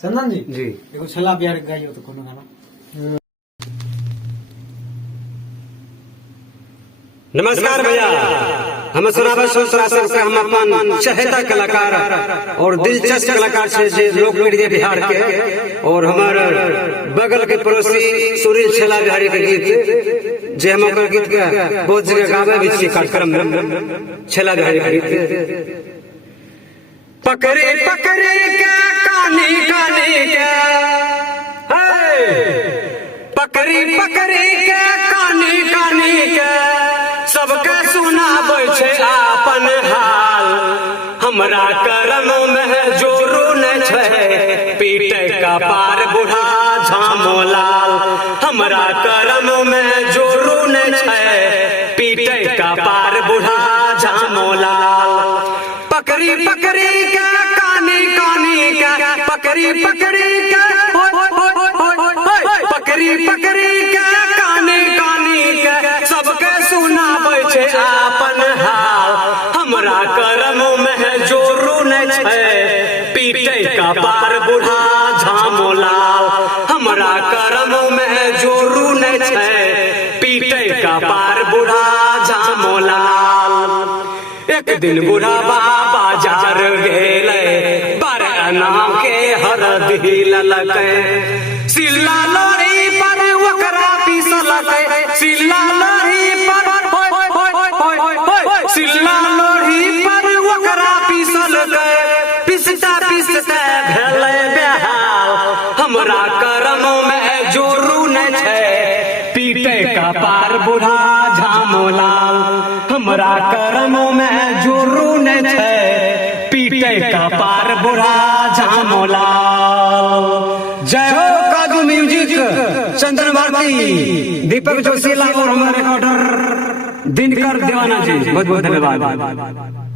चंदन जी एगो छला बिहार के गाइयो तो कोनो गाना। नमस्कार भैया, हम सुनाबे सोचरासन से हम अपन चहेता कलाकार और दिलचस्प कलाकार छे जे लोकप्रिय बिहार के और हमार बगल के पड़ोसी सुनील छला बिहारी के गीत जे हम ओकर गीत के बहुत जगह गावे भी छी कार्यक्रम में। छला बिहारी के गीत पकड़े पकड़े के कानी कानी के पकड़ी पकड़ी के कानी कानी के सबके सुनाबै छै आपन हाल। हमरा करम में जोरू न छै पीटे का पार बूढ़ा झामोलाल। हमरा करम में जोरू न छै पीटे का पार बूढ़ा झामोलाल। पकड़ी पकड़ी के कानी कानी के पकड़ी पकड़ी के पकड़ी पकड़ी के कानी कानी के सबके सुनाबै छै आपन हाल। हमरा करम में जोरू न छै पीटे का पार बूढ़ा झामोलाल। हमरा करम में जोरू न छै पीटे का पार बूढ़ा झामोलाल। एक दिन बूढ़ा बाजार गेले बारह नाम के हरदी ललकै सिल्ला लोरी पर ओकरा पीसलकै सिल्ला लोरी पर सिल्ला लोरी पर ओकरा पीसलकै पिसता पिसता भेलै बेहाल। हमरा करम में जोरू न छै पीटे का पार बूढ़ा झामोलाल। हमरा करम में जोरू न छै पीटे का पार बूढ़ा झामोलाल। जय हो काजू म्यूजिक, चंदन भारती, दीपक जोशी और हमारे रिकॉर्डर दिनकर दीवाना जी, बहुत बहुत धन्यवाद।